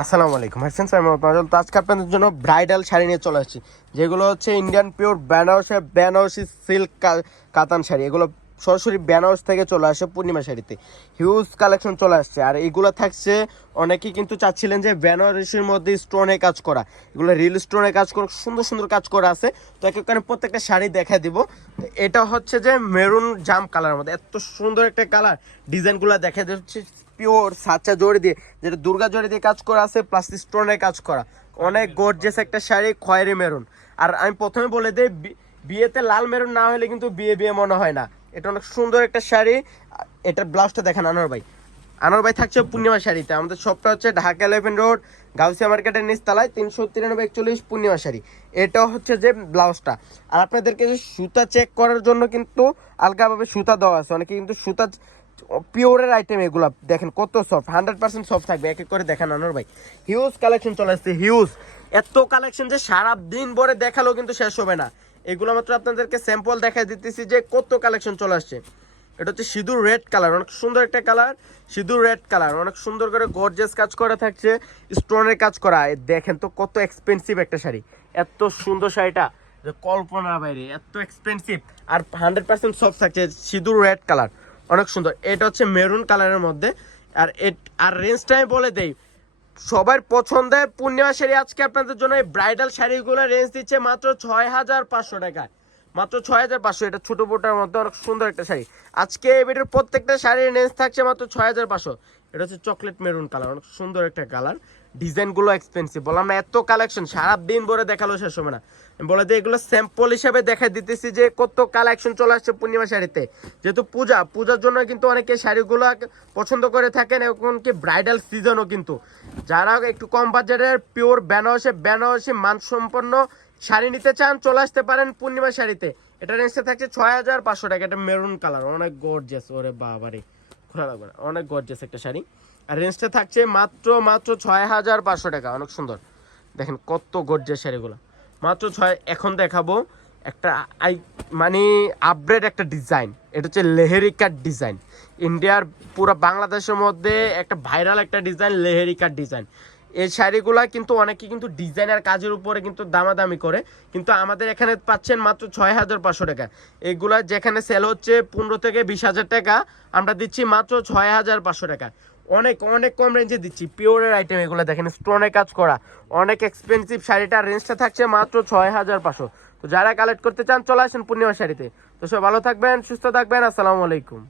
আসসালামু আলাইকুম হাসান স্যার, তো আজকে আপনাদের জন্য ব্রাইডাল শাড়ি নিয়ে চলে আসছি, যেগুলো হচ্ছে ইন্ডিয়ান পিওর বেনারসি সিল্ক কাতান শাড়ি। এগুলো সরাসরি বেনারস থেকে চলে আসে পূর্ণিমা শাড়িতে। হিউজ কালেকশন চলে আসছে, আর এগুলো থাকছে অনেকেই কিন্তু চাচ্ছিলেন যে বেনারসির মধ্যে স্টোনে কাজ করা, এগুলো রিল স্টোনে কাজ করা, সুন্দর সুন্দর কাজ করা আছে। তো এক এক প্রত্যেকটা শাড়ি দেখা দিব। এটা হচ্ছে যে মেরুন জাম কালারের মধ্যে এত সুন্দর একটা কালার, ডিজাইনগুলো দেখা যাচ্ছে পিওর সাচ্চা জড়ি দিয়ে, যেটা দুর্গা জড়ি দিয়ে কাজ করা আছে, প্লাস স্টোনের কাজ করা, অনেক গর্জিয়াস একটা শাড়ি, খয়েরি মেরুন। আর আমি প্রথমে বলে দিই, বিয়েতে লাল মেরুন না হলে কিন্তু বিয়ে বিয়ে মনে হয় না। এটা অনেক সুন্দর একটা শাড়ি। এটার ব্লাউজটা দেখেন আনোয়ার ভাই থাকছে পূর্ণিমা শাড়িতে। আমাদের শপটা হচ্ছে ঢাকা 11 রোড, গাউসিয়া মার্কেটের নিচতলায়, 393 41 শাড়ি। এটা হচ্ছে যে ব্লাউজটা। আর আপনাদেরকে যে সুতা চেক করার জন্য কিন্তু আলগাভাবে সুতা দেওয়া আছে। অনেকে কিন্তু সুতা পিওরের আইটেম, এগুলো দেখেন কত সফট, 100% সফট থাকবে। এক এক করে দেখেন আনোয়ার ভাই, হিউজ কালেকশন চলে আসছে, হিউজ এত কালেকশন যে সারা দিন ভরে দেখালেও কিন্তু শেষ হবে না। এগুলো মাত্র আপনাদেরকে স্যাম্পল দেখাই দিতেছি যে কত কালেকশন চলে আসছে। এটা হচ্ছে সিঁদুর রেড কালার, অনেক সুন্দর একটা কালার, সিঁদুর রেড কালার, অনেক সুন্দর করে গর্জিয়াস কাজ করা থাকছে, স্টোনের কাজ করা। দেখেন তো কত এক্সপেন্সিভ একটা শাড়ি, এত সুন্দর শাড়িটা যে কল্পনার বাইরে, এত এক্সপেন্সিভ। আর 100% সফট থাকছে, সিঁদুর রেড কালার, অনেক সুন্দর। এটা হচ্ছে মেরুন কালারের মধ্যে। আর রেঞ্জটা আমি বলে দেই, সবার পছন্দের পূর্ণিমা শাড়ি আজকে আপনাদের জন্য এই ব্রাইডাল শাড়িগুলো রেঞ্জ দিচ্ছে মাত্র 6500 টাকায়, মাত্র 6500। এটা ছোট বোটার মধ্যে অনেক সুন্দর একটা শাড়ি। আজকে এই ভিডিওর প্রত্যেকটা শাড়ির রেঞ্জ থাকছে মাত্র 6500। এটা হচ্ছে চকলেট মেরুন কালার, অনেক সুন্দর একটা কালার, ডিজাইনগুলো এক্সপেন্সিভ। বললাম না, এত কালেকশন সারা দিন ভরে দেখালো শেষ হবে না। বলে দিই, এগুলো স্যাম্পল হিসেবে দেখা দিতেছি যে কত কালেকশন চলে আসছে পূর্ণিমা শাড়িতে। যেহেতু পূজার জন্য কিন্তু অনেকে শাড়িগুলো পছন্দ করে থাকেন, এমনকি ব্রাইডাল সিজনও কিন্তু যারা একটু কম বাজেটের পিওর বেনারসি মানসম্পন্ন শাড়ি নিতে চান, চলে আসতে পারেন পূর্ণিমা শাড়িতে। এটা রেঞ্জটা থাকছে 6500 টাকা। এটা মেরুন কালার, অনেক গর্জিয়াস, ওরে বাবারে খোলা লাগবে না, অনেক গর্জিয়াস একটা শাড়ি। আর রেঞ্জটা থাকছে মাত্র 6500 টাকা, অনেক সুন্দর। দেখেন কত গর্জিয়াস শাড়িগুলো, মাত্র 6। এখন দেখাবো একটা মানে আপগ্রেড একটা ডিজাইন। এটা হচ্ছে লেহেরিকার ডিজাইন, ইন্ডিয়ার পুরো বাংলাদেশের মধ্যে একটা ভাইরাল একটা ডিজাইন, লেহেরিকার ডিজাইন। এই শাড়িগুলা কিন্তু অনেকে কিন্তু ডিজাইনার কাজের উপরে কিন্তু দামাদামি করে, কিন্তু আমাদের এখানে পাচ্ছেন মাত্র 6500 টাকা। এগুলা যেখানে সেল হচ্ছে 15 থেকে 20,000 টাকা, আমরা দিচ্ছি মাত্র 6500 টাকা। অনেক অনেক কম রেঞ্জে দিচ্ছি, পিওরের আইটেম এগুলো। দেখেন স্টোনে কাজ করা, অনেক এক্সপেন্সিভ শাড়িটার রেঞ্জটা থাকছে মাত্র 6500। তো যারা কালেক্ট করতে চান চলে আসেন পূর্ণিমা শাড়িতে। তো সব ভালো থাকবেন, সুস্থ থাকবেন, আসসালামু আলাইকুম।